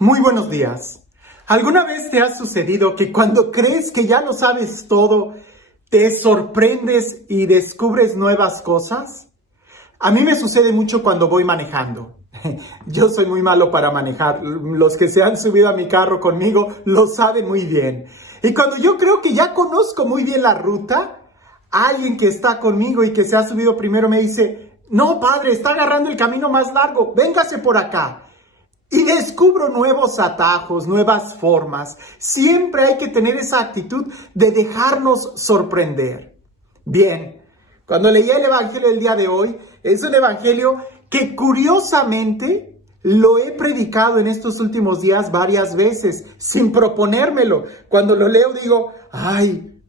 Muy buenos días. ¿Alguna vez te ha sucedido que cuando crees que ya lo sabes todo, te sorprendes y descubres nuevas cosas? A mí me sucede mucho cuando voy manejando. Yo soy muy malo para manejar. Los que se han subido a mi carro conmigo lo saben muy bien. Y cuando yo creo que ya conozco muy bien la ruta, alguien que está conmigo y que se ha subido primero me dice: "No, padre, está agarrando el camino más largo, véngase por acá". Y descubro nuevos atajos, nuevas formas. Siempre hay que tener esa actitud de dejarnos sorprender. Bien, cuando leí el Evangelio del día de hoy, es un Evangelio que curiosamente lo he predicado en estos últimos días varias veces, sin proponérmelo. Cuando lo leo digo,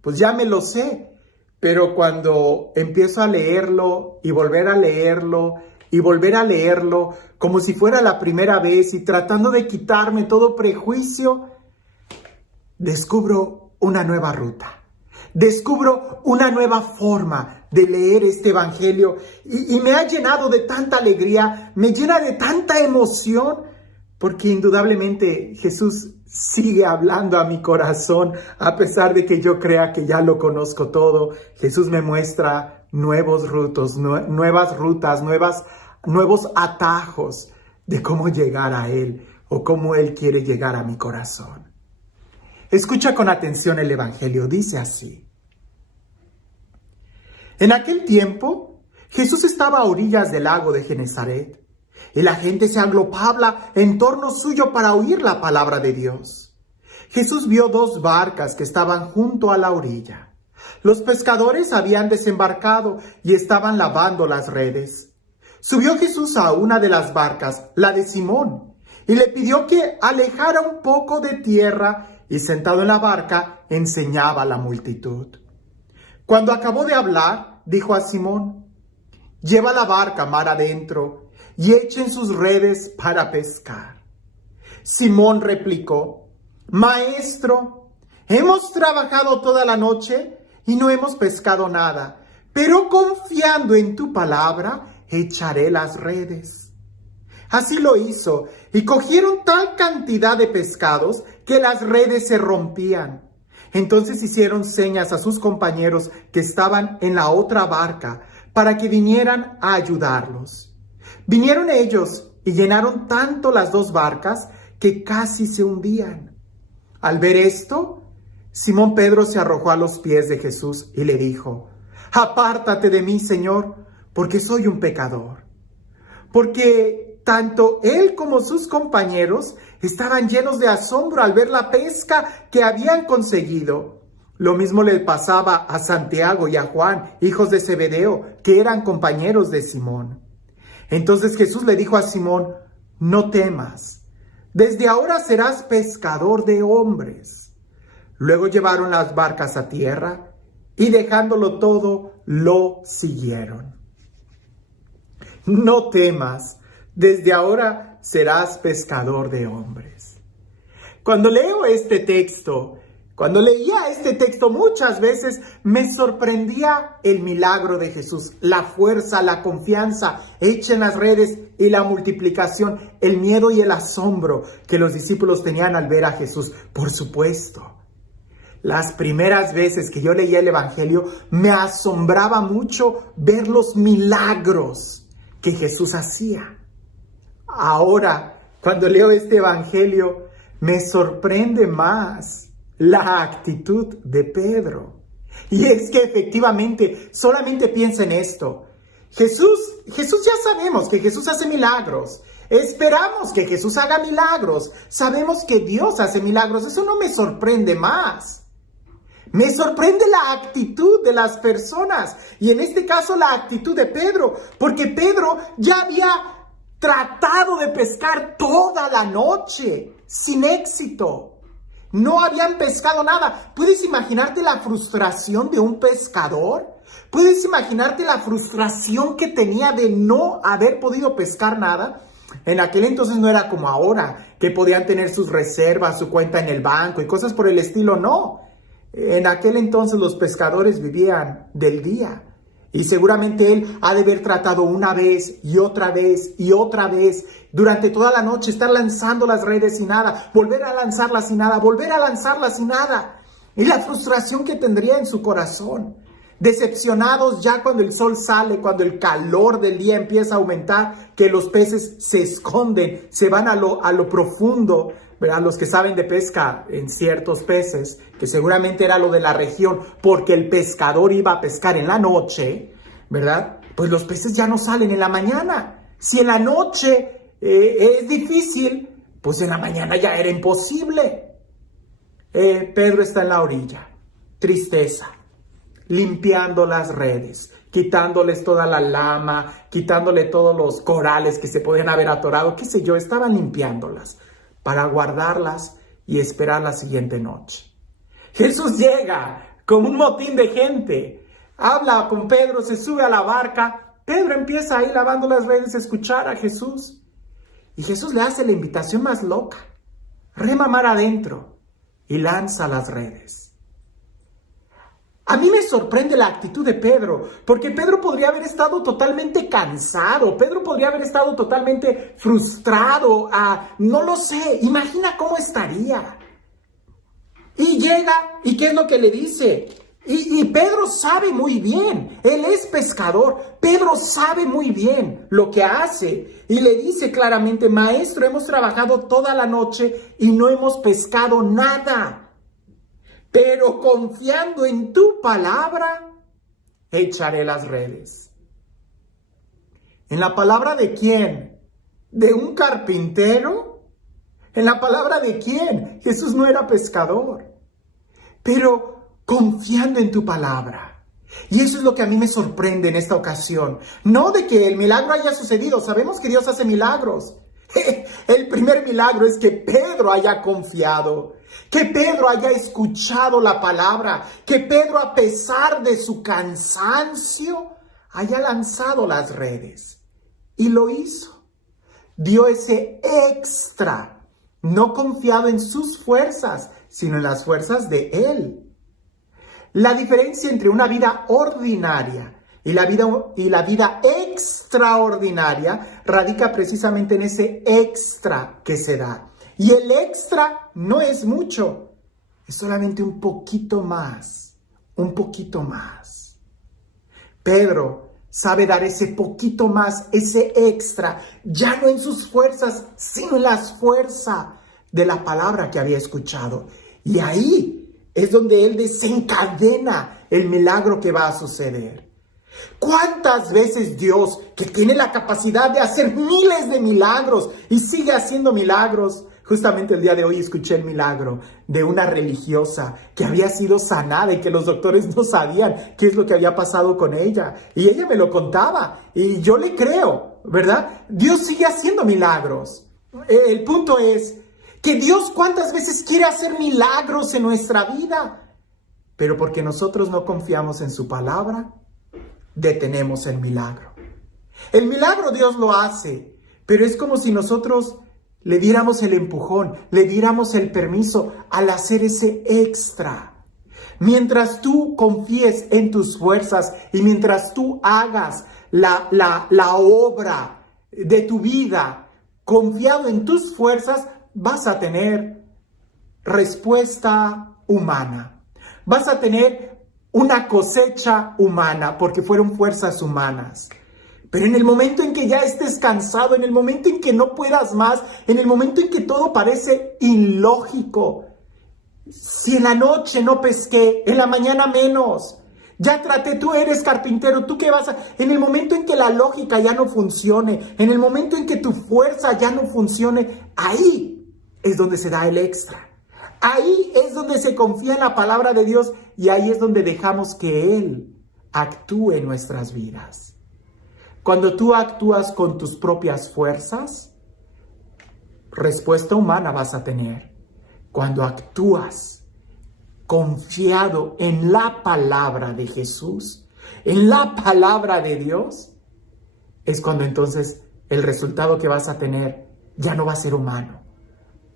pues ya me lo sé. Pero cuando empiezo a leerlo y volver a leerlo, y volver a leerlo como si fuera la primera vez y tratando de quitarme todo prejuicio, descubro una nueva ruta. Descubro una nueva forma de leer este Evangelio y me ha llenado de tanta alegría, me llena de tanta emoción, porque indudablemente Jesús sigue hablando a mi corazón, a pesar de que yo crea que ya lo conozco todo. Jesús me muestra nuevos nuevas rutas, nuevos atajos de cómo llegar a Él o cómo Él quiere llegar a mi corazón. Escucha con atención el Evangelio, dice así. En aquel tiempo, Jesús estaba a orillas del lago de Genesaret, y la gente se aglopaba en torno suyo para oír la palabra de Dios. Jesús vio dos barcas que estaban junto a la orilla. Los pescadores habían desembarcado y estaban lavando las redes. Subió Jesús a una de las barcas, la de Simón, y le pidió que alejara un poco de tierra, y sentado en la barca enseñaba a la multitud. Cuando acabó de hablar, dijo a Simón: "Lleva la barca mar adentro y echen sus redes para pescar". Simón replicó: "Maestro, hemos trabajado toda la noche y no hemos pescado nada, pero confiando en tu palabra, echaré las redes". Así lo hizo, y cogieron tal cantidad de pescados que las redes se rompían. Entonces hicieron señas a sus compañeros que estaban en la otra barca para que vinieran a ayudarlos. Vinieron ellos y llenaron tanto las dos barcas que casi se hundían. Al ver esto, Simón Pedro se arrojó a los pies de Jesús y le dijo: "Apártate de mí, Señor, porque soy un pecador". Porque tanto él como sus compañeros estaban llenos de asombro al ver la pesca que habían conseguido. Lo mismo le pasaba a Santiago y a Juan, hijos de Zebedeo, que eran compañeros de Simón. Entonces Jesús le dijo a Simón: "No temas, desde ahora serás pescador de hombres". Luego llevaron las barcas a tierra y dejándolo todo, lo siguieron. No temas, desde ahora serás pescador de hombres. Cuando leía este texto muchas veces me sorprendía el milagro de Jesús, la fuerza, la confianza, echen las redes y la multiplicación, el miedo y el asombro que los discípulos tenían al ver a Jesús. Por supuesto, las primeras veces que yo leía el Evangelio me asombraba mucho ver los milagros que Jesús hacía. Ahora, cuando leo este Evangelio, me sorprende más la actitud de Pedro. Y es que efectivamente, solamente piensa en esto. Jesús ya sabemos que Jesús hace milagros. Esperamos que Jesús haga milagros. Sabemos que Dios hace milagros. Eso no me sorprende más. Me sorprende la actitud de las personas. Y en este caso la actitud de Pedro. Porque Pedro ya había tratado de pescar toda la noche sin éxito. No habían pescado nada. ¿Puedes imaginarte la frustración de un pescador? ¿Puedes imaginarte la frustración que tenía de no haber podido pescar nada? En aquel entonces no era como ahora, que podían tener sus reservas, su cuenta en el banco y cosas por el estilo. No. En aquel entonces los pescadores vivían del día. Y seguramente él ha de haber tratado una vez y otra vez y otra vez durante toda la noche, estar lanzando las redes y nada, volver a lanzarlas y nada, volver a lanzarlas y nada. Y la frustración que tendría en su corazón. Decepcionados ya cuando el sol sale, cuando el calor del día empieza a aumentar, que los peces se esconden, se van a lo profundo, ¿verdad? Los que saben de pesca en ciertos peces, que seguramente era lo de la región, porque el pescador iba a pescar en la noche, ¿verdad? Pues los peces ya no salen en la mañana. Si en la noche es difícil, pues en la mañana ya era imposible. Pedro está en la orilla, tristeza, limpiando las redes, quitándoles toda la lama, quitándole todos los corales que se podían haber atorado, qué sé yo, estaban limpiándolas para guardarlas y esperar la siguiente noche. Jesús llega con un motín de gente, habla con Pedro, se sube a la barca, Pedro empieza ahí lavando las redes a escuchar a Jesús y Jesús le hace la invitación más loca, rema mar adentro y lanza las redes. A mí me sorprende la actitud de Pedro, porque Pedro podría haber estado totalmente cansado, Pedro podría haber estado totalmente frustrado, no lo sé, imagina cómo estaría. Y llega, ¿y qué es lo que le dice? Y Pedro sabe muy bien, él es pescador, Pedro sabe muy bien lo que hace. Y le dice claramente, maestro, hemos trabajado toda la noche y no hemos pescado nada. Pero confiando en tu palabra, echaré las redes. ¿En la palabra de quién? ¿De un carpintero? ¿En la palabra de quién? Jesús no era pescador. Pero confiando en tu palabra. Y eso es lo que a mí me sorprende en esta ocasión. No de que el milagro haya sucedido. Sabemos que Dios hace milagros. El primer milagro es que Pedro haya confiado, que Pedro haya escuchado la palabra, que Pedro, a pesar de su cansancio, haya lanzado las redes. Y lo hizo. Dio ese extra, no confiado en sus fuerzas, sino en las fuerzas de Él. La diferencia entre una vida ordinaria y la vida extraordinaria radica precisamente en ese extra que se da. Y el extra no es mucho, es solamente un poquito más, un poquito más. Pedro sabe dar ese poquito más, ese extra, ya no en sus fuerzas, sino en las fuerzas de la palabra que había escuchado. Y ahí es donde él desencadena el milagro que va a suceder. ¿Cuántas veces Dios, que tiene la capacidad de hacer miles de milagros y sigue haciendo milagros? Justamente el día de hoy escuché el milagro de una religiosa que había sido sanada y que los doctores no sabían qué es lo que había pasado con ella. Y ella me lo contaba y yo le creo, ¿verdad? Dios sigue haciendo milagros. El punto es que Dios cuántas veces quiere hacer milagros en nuestra vida, pero porque nosotros no confiamos en su palabra, detenemos el milagro. El milagro Dios lo hace, pero es como si nosotros le diéramos el empujón, le diéramos el permiso al hacer ese extra. Mientras tú confíes en tus fuerzas y mientras tú hagas la obra de tu vida confiado en tus fuerzas, vas a tener respuesta humana. Vas a tener una cosecha humana, porque fueron fuerzas humanas. Pero en el momento en que ya estés cansado, en el momento en que no puedas más, en el momento en que todo parece ilógico, si en la noche no pesqué, en la mañana menos, ya traté, tú eres carpintero, tú qué vas a... En el momento en que la lógica ya no funcione, en el momento en que tu fuerza ya no funcione, ahí es donde se da el extra. Ahí es donde se confía en la palabra de Dios y ahí es donde dejamos que Él actúe en nuestras vidas. Cuando tú actúas con tus propias fuerzas, respuesta humana vas a tener. Cuando actúas confiado en la palabra de Jesús, en la palabra de Dios, es cuando entonces el resultado que vas a tener ya no va a ser humano,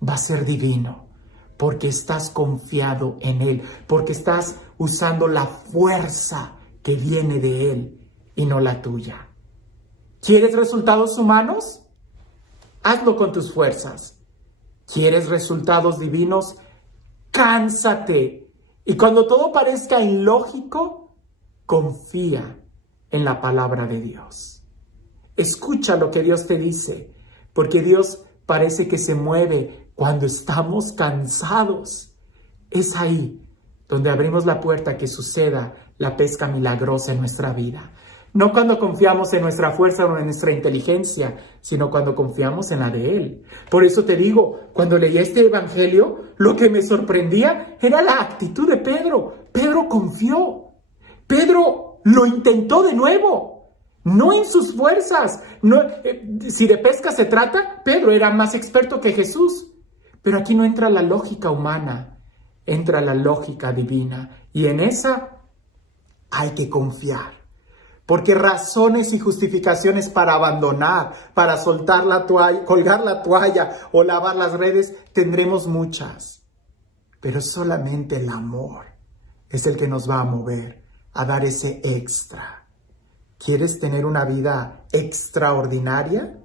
va a ser divino. Porque estás confiado en Él, porque estás usando la fuerza que viene de Él y no la tuya. ¿Quieres resultados humanos? Hazlo con tus fuerzas. ¿Quieres resultados divinos? Cánsate. Y cuando todo parezca ilógico, confía en la palabra de Dios. Escucha lo que Dios te dice, porque Dios parece que se mueve cuando estamos cansados. Es ahí donde abrimos la puerta a que suceda la pesca milagrosa en nuestra vida. No cuando confiamos en nuestra fuerza o en nuestra inteligencia, sino cuando confiamos en la de Él. Por eso te digo, cuando leí este evangelio, lo que me sorprendía era la actitud de Pedro. Pedro confió. Pedro lo intentó de nuevo. No en sus fuerzas. No, si de pesca se trata, Pedro era más experto que Jesús. Pero aquí no entra la lógica humana, entra la lógica divina. Y en esa hay que confiar. Porque razones y justificaciones para abandonar, para soltar la toalla, colgar la toalla o lavar las redes, tendremos muchas. Pero solamente el amor es el que nos va a mover a dar ese extra. ¿Quieres tener una vida extraordinaria?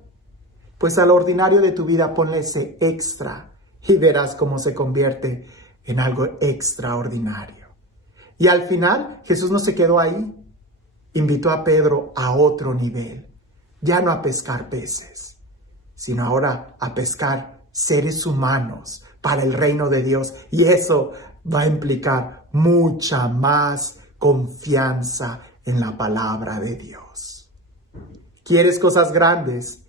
Pues al ordinario de tu vida ponle ese extra y verás cómo se convierte en algo extraordinario. Y al final Jesús no se quedó ahí. Invitó a Pedro a otro nivel, ya no a pescar peces, sino ahora a pescar seres humanos para el reino de Dios. Y eso va a implicar mucha más confianza en la palabra de Dios. ¿Quieres cosas grandes?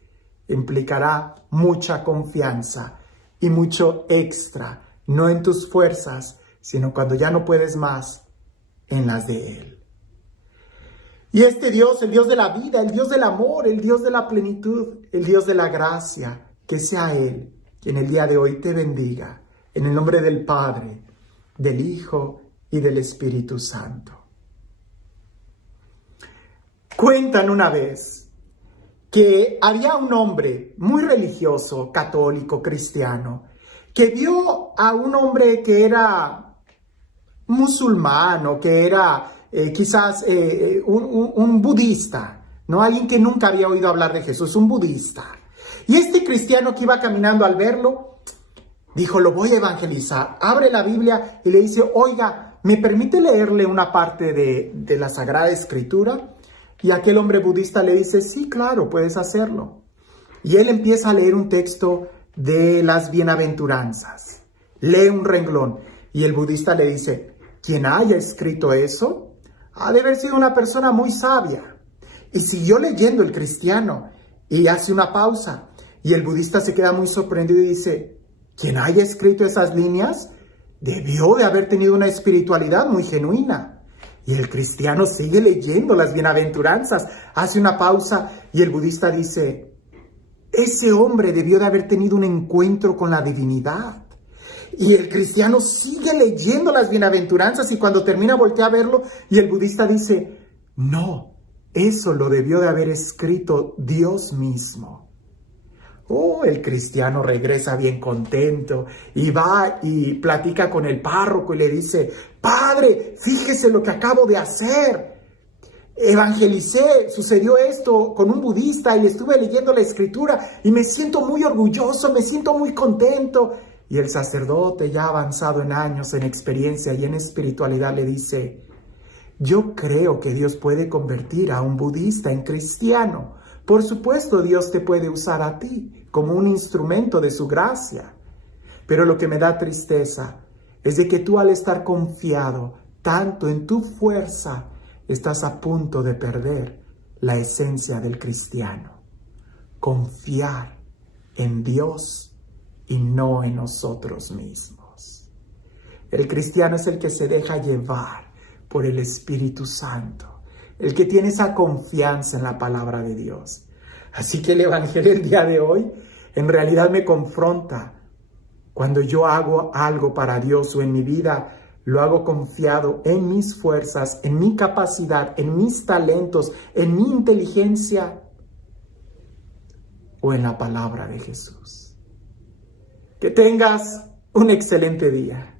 Implicará mucha confianza y mucho extra, no en tus fuerzas, sino cuando ya no puedes más, en las de Él. Y este Dios, el Dios de la vida, el Dios del amor, el Dios de la plenitud, el Dios de la gracia, que sea Él quien el día de hoy te bendiga, en el nombre del Padre, del Hijo y del Espíritu Santo. Cuentan una vez que había un hombre muy religioso, católico, cristiano, que vio a un hombre que era musulmán o que era quizás un budista, ¿no? Alguien que nunca había oído hablar de Jesús, un budista. Y este cristiano que iba caminando al verlo, dijo, lo voy a evangelizar. Abre la Biblia y le dice, oiga, ¿me permite leerle una parte de la Sagrada Escritura? Y aquel hombre budista le dice, sí, claro, puedes hacerlo. Y él empieza a leer un texto de las bienaventuranzas. Lee un renglón. Y el budista le dice, quien haya escrito eso ha de haber sido una persona muy sabia. Y siguió leyendo el cristiano y hace una pausa. Y el budista se queda muy sorprendido y dice, quien haya escrito esas líneas debió de haber tenido una espiritualidad muy genuina. Y el cristiano sigue leyendo las bienaventuranzas, hace una pausa y el budista dice, ese hombre debió de haber tenido un encuentro con la divinidad. Y el cristiano sigue leyendo las bienaventuranzas y cuando termina voltea a verlo y el budista dice, no, eso lo debió de haber escrito Dios mismo. Oh, el cristiano regresa bien contento y va y platica con el párroco y le dice, padre, fíjese lo que acabo de hacer. Evangelicé, sucedió esto con un budista y estuve leyendo la escritura y me siento muy orgulloso, me siento muy contento. Y el sacerdote, ya avanzado en años, en experiencia y en espiritualidad, le dice, yo creo que Dios puede convertir a un budista en cristiano. Por supuesto, Dios te puede usar a ti como un instrumento de su gracia. Pero lo que me da tristeza es de que tú al estar confiado tanto en tu fuerza, estás a punto de perder la esencia del cristiano. Confiar en Dios y no en nosotros mismos. El cristiano es el que se deja llevar por el Espíritu Santo, el que tiene esa confianza en la palabra de Dios. Así que el Evangelio del día de hoy en realidad me confronta. Cuando yo hago algo para Dios o en mi vida, lo hago confiado en mis fuerzas, en mi capacidad, en mis talentos, en mi inteligencia o en la palabra de Jesús. Que tengas un excelente día.